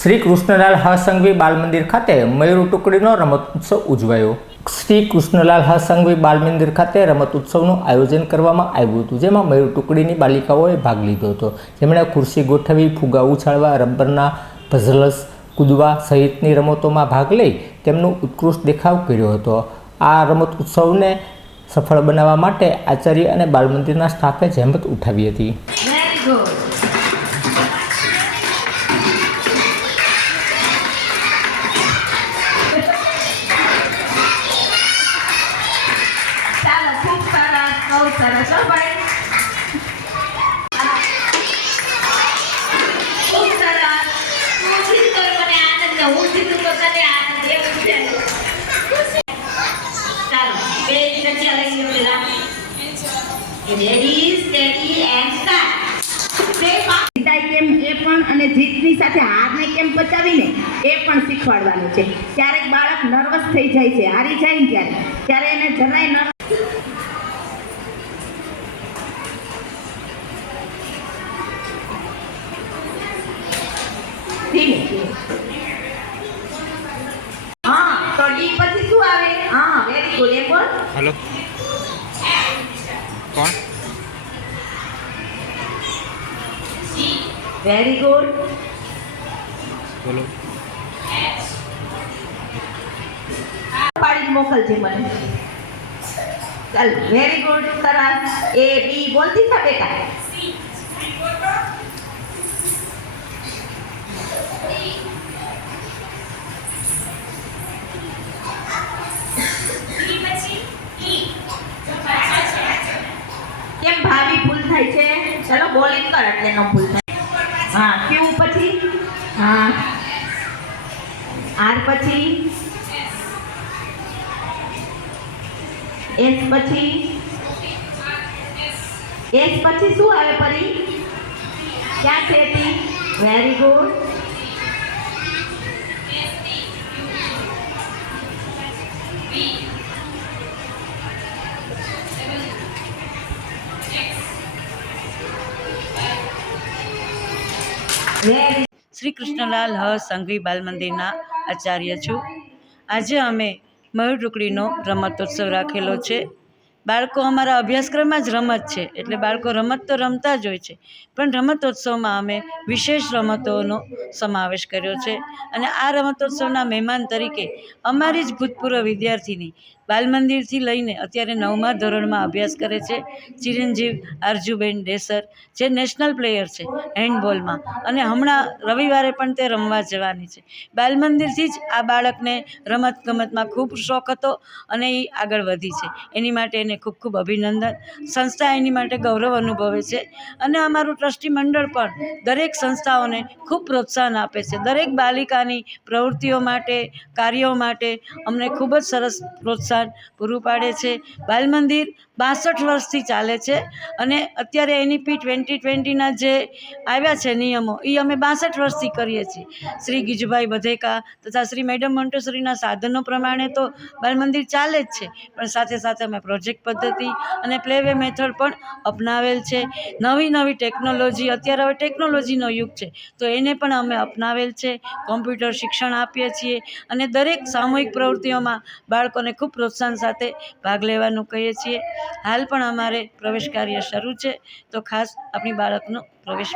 શ્રી કૃષ્ણલાલ હસંઘવી બાલ મંદિર ખાતે મયુર ટુકડીનો રમત ઉત્સવ ઉજવાયો। શ્રી કૃષ્ણલાલ હસંઘવી બાલ મંદિર ખાતે રમત ઉત્સવનું આયોજન કરવામાં આવ્યું હતું, જેમાં મયુર ટુકડીની બાલિકાઓએ ભાગ લીધો હતો, જેમણે ખુરશી ગોઠવી, ફુગા ઉછાળવા, રબરના પઝલ્સ કૂદવા સહિતની રમતોમાં ભાગ લઈ તેમનો ઉત્કૃષ્ટ દેખાવ કર્યો હતો। આ રમત ઉત્સવને સફળ બનાવવા માટે આચાર્ય અને બાલ મંદિરના સ્ટાફે જહેમત ઉઠાવી હતી। સરસ હો ભાઈ, ખૂબ સરસ। તું જીત તો મને આનંદ, હું જીતું તો તને આનંદ, એવું છે। ચાલો બે જગ્યા લઈ લો પેલા, રેડી સ્ટેડી એન્ડ સ્ટાર્ટ। જીતાય કેમ એ પણ, અને જીતની સાથે હારને કેમ પચાવીને એ પણ શીખવાડવાનું છે। ક્યારેક બાળક નર્વસ થઈ જાય છે, હારી જાય ને ત્યારે એને જરાય ન हाँ तो डी પછી શું આવે? हाँ વેરી ગુડ। એ બોલ। हेलो कौन? Very good. बोलो। પાડી મોકલજે મને। ચાલ વેરી ગુડ, સરસ। એ બી બોલતી થા બેટા। કેમ ભાવી ભૂલ થાય છે? ચલો બોલિંગ કર એટલે નો ભૂલ થાય। હા ક્યુ પછી, હા આર પછી, એસ પછી, એસ પછી શું આવે પરી? ક્યાં છે ટી? Very good. શ્રી કૃષ્ણલાલ હસંઘવી બાલ મંદિરના આચાર્ય છું। આજે અમે મયુર ટુકડીનો રમતોત્સવ રાખેલો છે। બાળકો અમારા અભ્યાસક્રમમાં જ રમત છે, એટલે બાળકો રમત તો રમતા જ હોય છે, પણ રમતોત્સવમાં અમે વિશેષ રમતોનો સમાવેશ કર્યો છે। અને આ રમતોત્સવના મહેમાન તરીકે અમારી જ ભૂતપૂર્વ વિદ્યાર્થીની બાલ મંદિરથી લઈને અત્યારે 9મા ધોરણમાં અભ્યાસ કરે છે, ચિરંજીવ આરજુબેન ડેસર, જે નેશનલ પ્લેયર છે હેન્ડબોલમાં, અને હમણાં રવિવારે પણ તે રમવા જવાની છે। બાલ મંદિરથી જ આ બાળકને રમતગમતમાં ખૂબ શોખ હતો અને એ આગળ વધી છે, એની માટે એને ખૂબ ખૂબ અભિનંદન। સંસ્થા એની માટે ગૌરવ અનુભવે છે, અને અમારું ટ્રસ્ટી મંડળ પણ દરેક સંસ્થાઓને ખૂબ પ્રોત્સાહન આપે છે। દરેક બાલિકાની પ્રવૃત્તિઓ માટે, કાર્યો માટે અમને ખૂબ જ સરસ પ્રોત્સાહન પૂરું પાડે છે। બાલ મંદિર 62 વર્ષથી ચાલે છે, અને અત્યારે એનઈપી 2020ના જે આવ્યા છે નિયમો, એ અમે 62 વર્ષથી કરીએ છીએ। શ્રી ગીજુભાઈ બધેકા તથા શ્રી મેડમ મોન્ટેસરીના સાધનો પ્રમાણે તો બાલ મંદિર ચાલે જ છે, પણ સાથે સાથે અમે પ્રોજેક્ટ પદ્ધતિ અને પ્લેવે મેથડ પણ અપનાવેલ છે। નવી નવી ટેકનોલોજી, અત્યારે હવે ટેકનોલોજીનો યુગ છે, તો એને પણ અમે અપનાવેલ છે। કોમ્પ્યુટર શિક્ષણ આપીએ છીએ, અને દરેક સામૂહિક પ્રવૃત્તિઓમાં બાળકોને ખૂબ પ્રોત્સાહન સાથે ભાગ લેવાનું કહીએ છીએ। હાલ પણ અમારે પ્રવેશ કાર્ય શરૂ છે, તો ખાસ આપણી બાળકનો પ્રવેશ